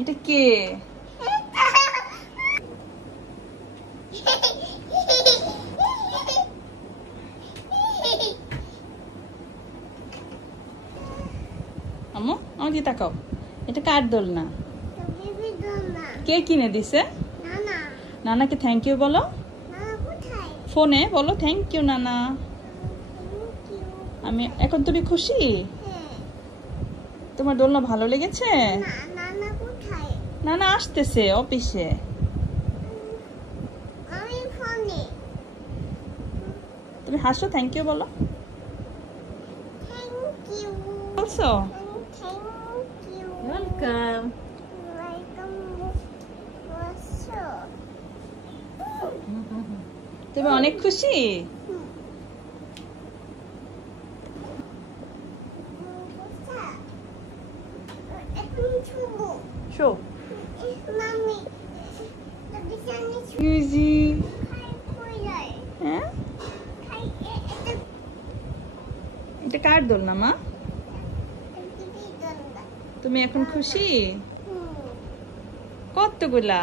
এটা কে? আম্মু আমাকে তাকাও, এটা কার দোলনা? কে কিনে দিছে? নানাকে থ্যাংক ইউ বলো। ফোনে বলো থ্যাংক ইউ নানা। আমি এখন তুমি খুশি? তোমার দোলনা ভালো লেগেছে? নানা আসতেছে অফিসে। তুমি হাসো, থ্যাংক ইউ বলো। বলছো ওয়েলকাম। তুমি অনেক খুশি? শো হ্যাঁ, এটা কার দোলনা মা? তুমি এখন খুশি? কতগুলা?